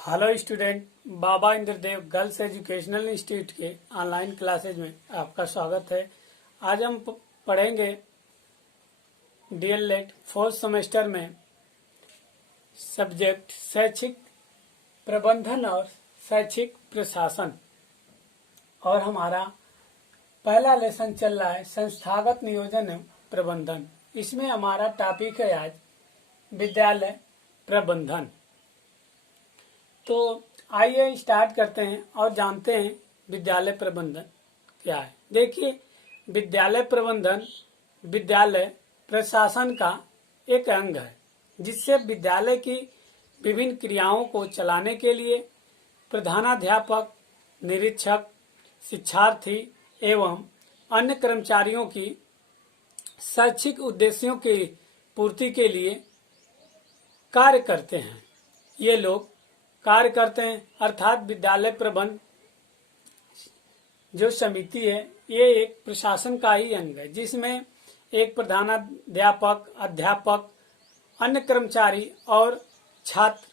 Hello student, बाबा Indradev girls educational institute के online classes में आपका स्वागत है। आज हम पढ़ेंगे डीएलएड फोर्थ सेमेस्टर में सब्जेक्ट शैक्षिक प्रबंधन और शैक्षिक प्रशासन, और हमारा पहला लेसन चल रहा है संस्थागत नियोजन एवं प्रबंधन। इसमें हमारा टॉपिक है आज विद्यालय प्रबंधन। तो आइए स्टार्ट करते हैं और जानते हैं विद्यालय प्रबंधन क्या है। देखिए, विद्यालय प्रबंधन विद्यालय प्रशासन का एक अंग है, जिससे विद्यालय की विभिन्न क्रियाओं को चलाने के लिए प्रधानाध्यापक, निरीक्षक, शिक्षार्थी एवं अन्य कर्मचारियों की शैक्षिक उद्देश्यों की पूर्ति के लिए कार्य करते हैं। ये लोग कार्य करते हैं, अर्थात विद्यालय प्रबंध जो समिति है ये एक प्रशासन का ही अंग है, जिसमें एक प्रधानाध्यापक, अध्यापक, अन्य कर्मचारी और छात्र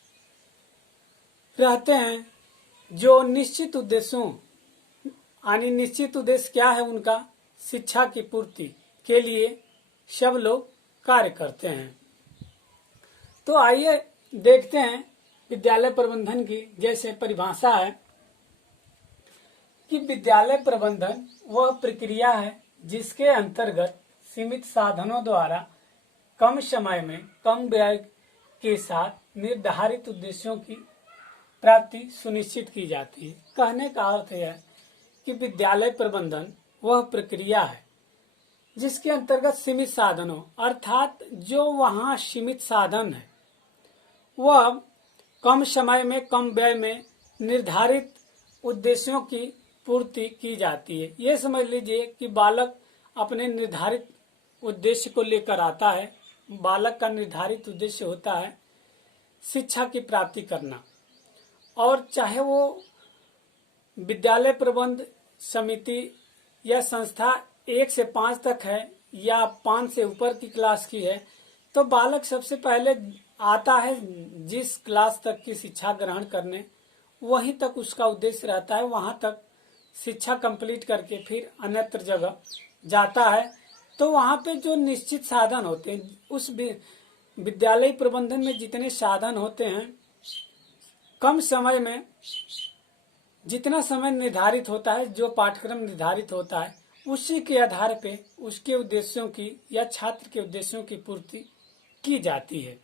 रहते हैं, जो निश्चित उद्देश्यों यानी निश्चित उद्देश्य क्या है उनका, शिक्षा की पूर्ति के लिए सब लोग कार्य करते हैं। तो आइए देखते हैं विद्यालय प्रबंधन की जैसे परिभाषा है कि विद्यालय प्रबंधन वह प्रक्रिया है जिसके अंतर्गत सीमित साधनों द्वारा कम समय में कम व्यय के साथ निर्धारित उद्देश्यों की प्राप्ति सुनिश्चित की जाती है। कहने का अर्थ यह है कि विद्यालय प्रबंधन वह प्रक्रिया है जिसके अंतर्गत सीमित साधनों अर्थात जो वहाँ सीमित साधन है वह कम समय में कम व्यय में निर्धारित उद्देश्यों की पूर्ति की जाती है। ये समझ लीजिए कि बालक अपने निर्धारित उद्देश्य को लेकर आता है। बालक का निर्धारित उद्देश्य होता है शिक्षा की प्राप्ति करना, और चाहे वो विद्यालय प्रबंध समिति या संस्था 1 से 5 तक है या 5 से ऊपर की क्लास की है, तो बालक सबसे पहले आता है जिस क्लास तक की शिक्षा ग्रहण करने, वहीं तक उसका उद्देश्य रहता है। वहां तक शिक्षा कंप्लीट करके फिर अन्यत्र जगह जाता है। तो वहां पे जो निश्चित साधन होते हैं, उस विद्यालय प्रबंधन में जितने साधन होते हैं, कम समय में जितना समय निर्धारित होता है, जो पाठ्यक्रम निर्धारित होता है, उसी के आधार पे उसके उद्देश्यों की या छात्र के उद्देश्यों की पूर्ति की जाती है।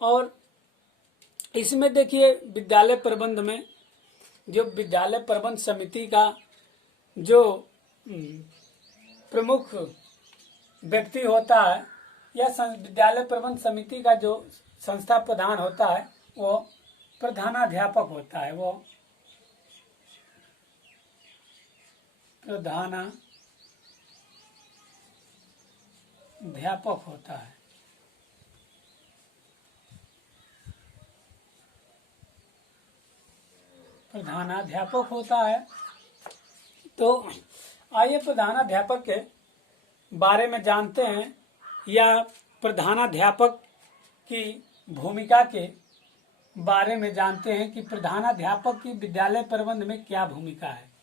और इसमें देखिए, विद्यालय प्रबंध में जो विद्यालय प्रबंध समिति का जो प्रमुख व्यक्ति होता है या विद्यालय प्रबंध समिति का जो संस्था प्रधान होता है वो प्रधानाध्यापक होता है। वो प्रधानाध्यापक होता है। प्रधानाध्यापक होता है। तो आइए प्रधानाध्यापक के बारे में जानते हैं, या प्रधानाध्यापक की भूमिका के बारे में जानते हैं कि प्रधानाध्यापक की विद्यालय प्रबंध में क्या भूमिका है।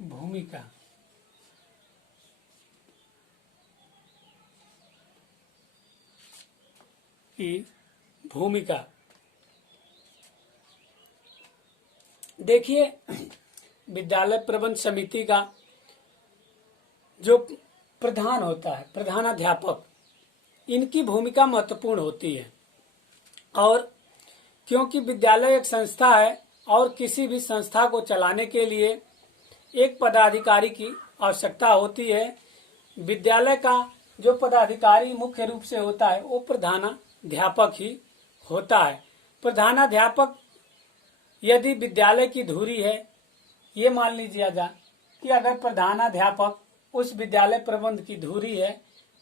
भूमिका की भूमिका देखिए, विद्यालय प्रबंध समिति का जो प्रधान होता है, प्रधानाध्यापक, इनकी भूमिका महत्वपूर्ण होती है। और क्योंकि विद्यालय एक संस्था है और किसी भी संस्था को चलाने के लिए एक पदाधिकारी की आवश्यकता होती है। विद्यालय का जो पदाधिकारी मुख्य रूप से होता है वो प्रधानाध्यापक ही होता है। प्रधानाध्यापक यदि विद्यालय की धुरी है, ये मान लीजिए जा कि अगर प्रधानाध्यापक उस विद्यालय प्रबंध की धुरी है,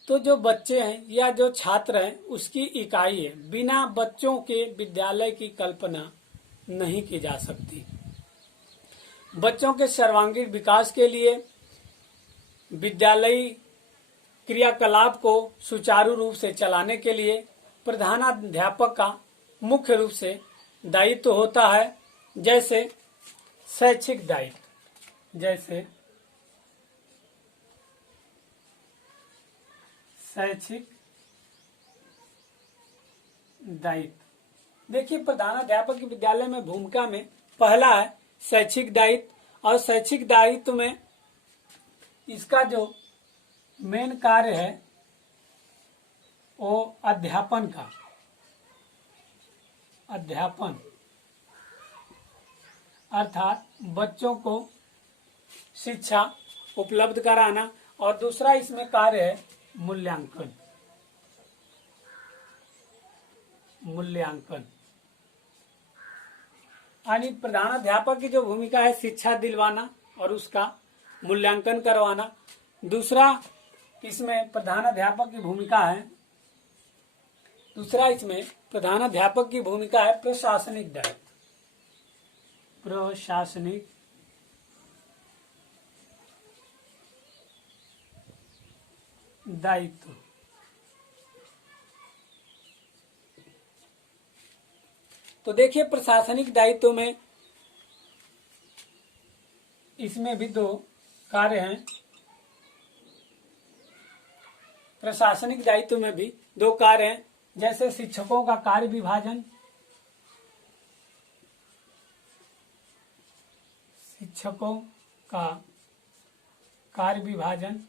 तो जो बच्चे हैं या जो छात्र हैं उसकी इकाई है। बिना बच्चों के विद्यालय की कल्पना नहीं की जा सकती। बच्चों के सर्वांगीण विकास के लिए विद्यालयी क्रियाकलाप को सुचारू रूप से चलाने के लिए प्रधानाध्यापक का मुख्य रूप से दायित्व होता है। जैसे शैक्षिक दायित्व, जैसे शैक्षिक दायित्व। देखिए, प्रधानाध्यापक की विद्यालय में भूमिका में पहला है शैक्षिक दायित्व, और शैक्षिक दायित्व में इसका जो मेन कार्य है वो अध्यापन का, अध्यापन अर्थात बच्चों को शिक्षा उपलब्ध कराना, और दूसरा इसमें कार्य है मूल्यांकन, मूल्यांकन। यानी प्रधानाध्यापक की जो भूमिका है शिक्षा दिलवाना और उसका मूल्यांकन करवाना। दूसरा इसमें प्रधानाध्यापक की भूमिका है, दूसरा इसमें प्रधानाध्यापक की भूमिका है प्रशासनिक दायित्व, प्रशासनिक दायित्व। तो देखिए, प्रशासनिक दायित्व में इसमें भी दो कार्य हैं। प्रशासनिक दायित्व में भी दो कार्य हैं, जैसे शिक्षकों का कार्य विभाजन, शिक्षकों का कार्य विभाजन,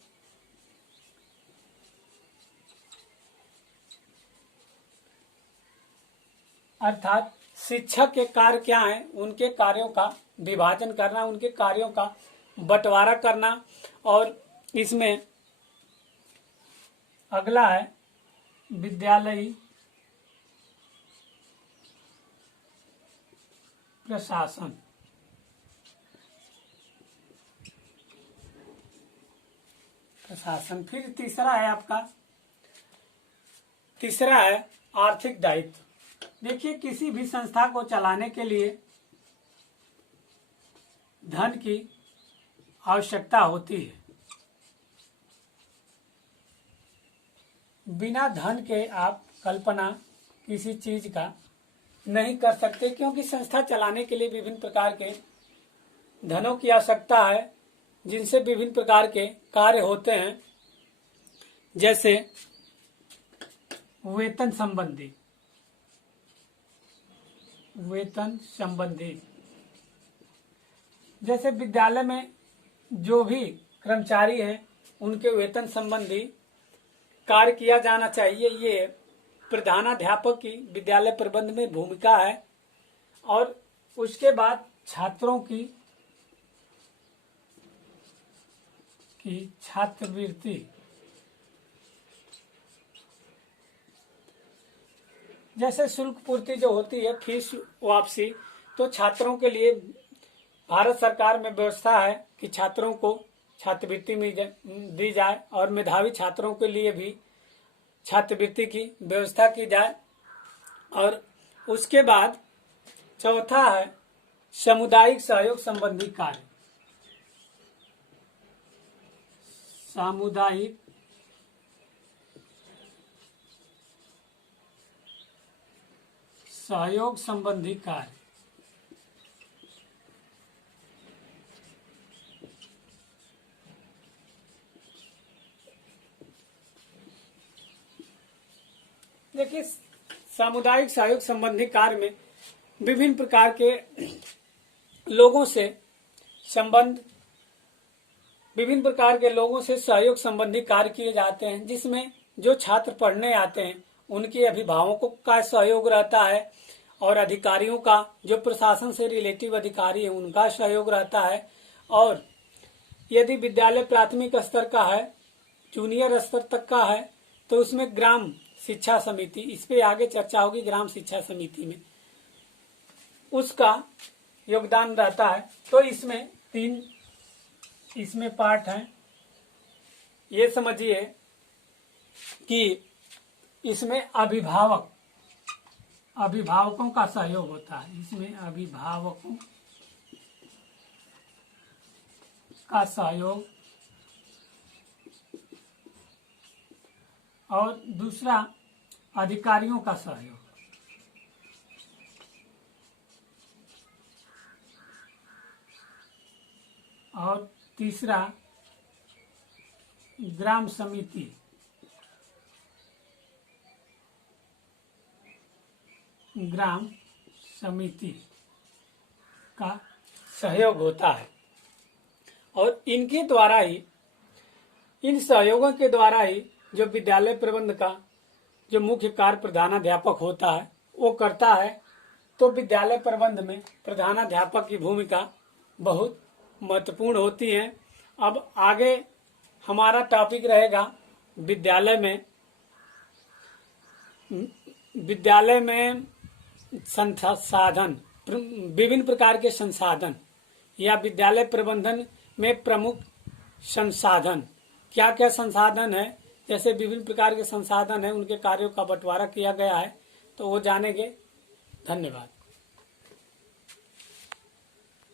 अर्थात शिक्षक के कार्य क्या हैं, उनके कार्यों का विभाजन करना, उनके कार्यों का बंटवारा करना। और इसमें अगला है विद्यालयी प्रशासन। प्रशासन। फिर तीसरा है आपका, तीसरा है आर्थिक दायित्व। देखिए, किसी भी संस्था को चलाने के लिए धन की आवश्यकता होती है। बिना धन के आप कल्पना किसी चीज का नहीं कर सकते, क्योंकि संस्था चलाने के लिए विभिन्न प्रकार के धनों की आवश्यकता है, जिनसे विभिन्न प्रकार के कार्य होते हैं। जैसे वेतन संबंधी, वेतन संबंधी, जैसे विद्यालय में जो भी कर्मचारी हैं उनके वेतन संबंधी कार्य किया जाना चाहिए। ये प्रधानाध्यापक की विद्यालय प्रबंध में भूमिका है। और उसके बाद छात्रों की छात्रवृत्ति, जैसे शुल्क पूर्ति जो होती है, फीस वापसी, तो छात्रों के लिए भारत सरकार में व्यवस्था है कि छात्रों को छात्रवृत्ति दी जाए, और मेधावी छात्रों के लिए भी छात्रवृत्ति की व्यवस्था की जाए। और उसके बाद चौथा है सामुदायिक सहयोग संबंधी कार्य। सामुदायिक सहयोग संबंधी कार्य। देखिए, सामुदायिक सहयोग संबंधी कार्य में विभिन्न प्रकार के लोगों से संबंध, विभिन्न प्रकार के लोगों से सहयोग संबंधी कार्य किए जाते हैं, जिसमें जो छात्र पढ़ने आते हैं उनके अभिभावकों का सहयोग रहता है, और अधिकारियों का, जो प्रशासन से रिलेटिव अधिकारी है, उनका सहयोग रहता है। और यदि विद्यालय प्राथमिक स्तर का है, जूनियर स्तर तक का है, तो उसमें ग्राम शिक्षा समिति, इस पे आगे चर्चा होगी, ग्राम शिक्षा समिति में उसका योगदान रहता है। तो इसमें 3 इसमें पार्ट हैं। ये समझिए कि इसमें अभिभावकों का सहयोग होता है। इसमें अभिभावकों का सहयोग और दूसरा अधिकारियों का सहयोग। और तीसरा ग्राम समिति का सहयोग होता है। और इनके द्वारा ही, इन सहयोगों के द्वारा ही जो विद्यालय प्रबंध का जो मुख्य कार्य प्रधानाध्यापक होता है वो करता है। तो विद्यालय प्रबंध में प्रधानाध्यापक की भूमिका बहुत महत्वपूर्ण होती है। अब आगे हमारा टॉपिक रहेगा विद्यालय में संसाधन, विभिन्न प्रकार के संसाधन या विद्यालय प्रबंधन में प्रमुख संसाधन क्या क्या संसाधन है, जैसे विभिन्न प्रकार के संसाधन है, उनके कार्यों का बंटवारा किया गया है, तो वो जानेंगे। धन्यवाद।